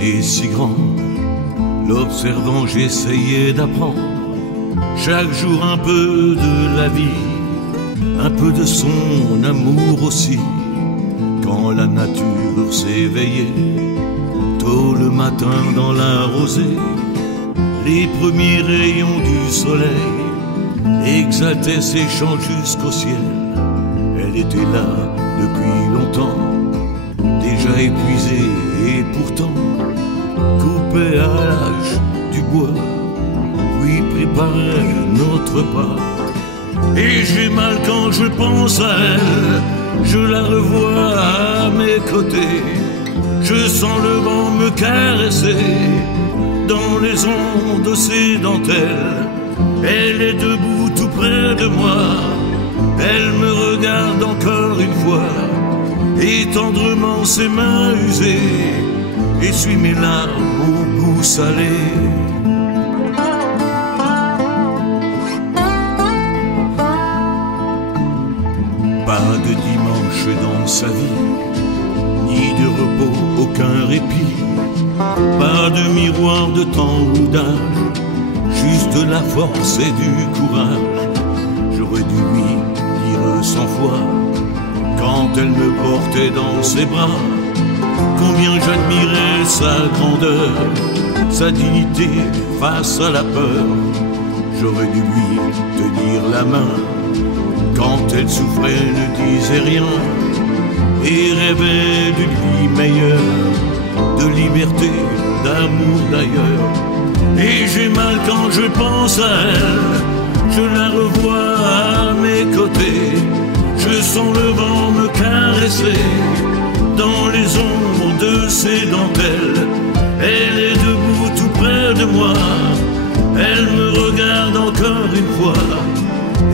et si grand. L'observant, j'essayais d'apprendre chaque jour un peu de la vie, un peu de son amour aussi. Quand la nature s'éveillait tôt le matin dans la rosée, les premiers rayons du soleil exaltaient ses chants jusqu'au ciel. Elle était là depuis longtemps, déjà épuisée et pourtant coupait à l'âge du bois, puis préparait notre pas. Et j'ai mal quand je pense à elle, je la revois à mes côtés. Je sens le vent me caresser dans les ondes de ses dentelles. Elle est debout tout près de moi, elle me regarde encore une fois, et tendrement ses mains usées essuie mes larmes au goût salé. Pas de dimanche dans sa vie, ni de repos, aucun répit, pas de miroir de temps ou d'âge, juste la force et du courage. J'aurais dû lui dire 100 fois, quand elle me portait dans ses bras, combien j'admirais sa grandeur, sa dignité face à la peur. J'aurais dû lui tenir la main, quand elle souffrait ne disait rien, et rêvait d'une vie meilleure, de liberté, d'amour d'ailleurs. Et j'ai mal quand je pense à elle, je la revois à mes côtés. Je sens le vent me caresser dans les ombres de ses dentelles. Elle est debout tout près de moi, elle me regarde encore une fois,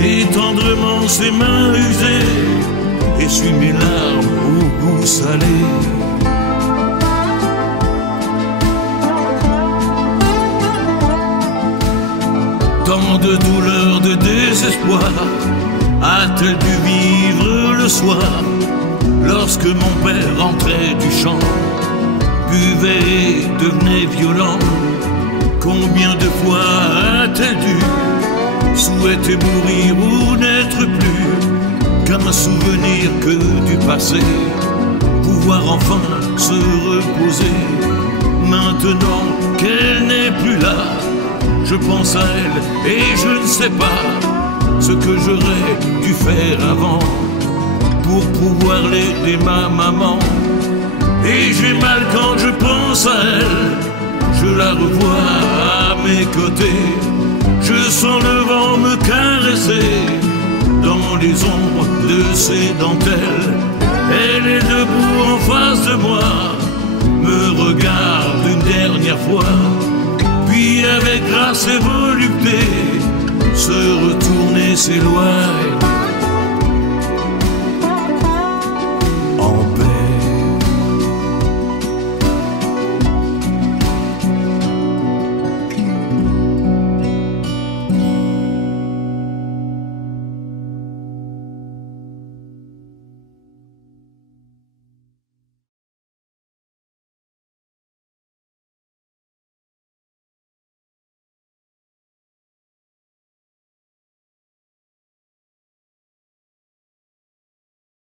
et tendrement ses mains usées essuient mes larmes au goût salé. Tant de douleur, de désespoir a-t-elle dû vivre le soir, lorsque mon père rentrait du champ, buvait et devenait violent. Combien de fois a-t-elle dû souhaiter mourir ou n'être plus qu'un souvenir que du passé, pouvoir enfin se reposer. Maintenant qu'elle n'est plus là, je pense à elle et je ne sais pas ce que j'aurais dû faire avant pour pouvoir l'aider ma maman. Et j'ai mal quand je pense à elle, je la revois à mes côtés. Je sens le vent me caresser dans les ombres de ses dentelles. Elle est debout en face de moi, me regarde une dernière fois, puis avec grâce et volupté se retourne et s'éloigne.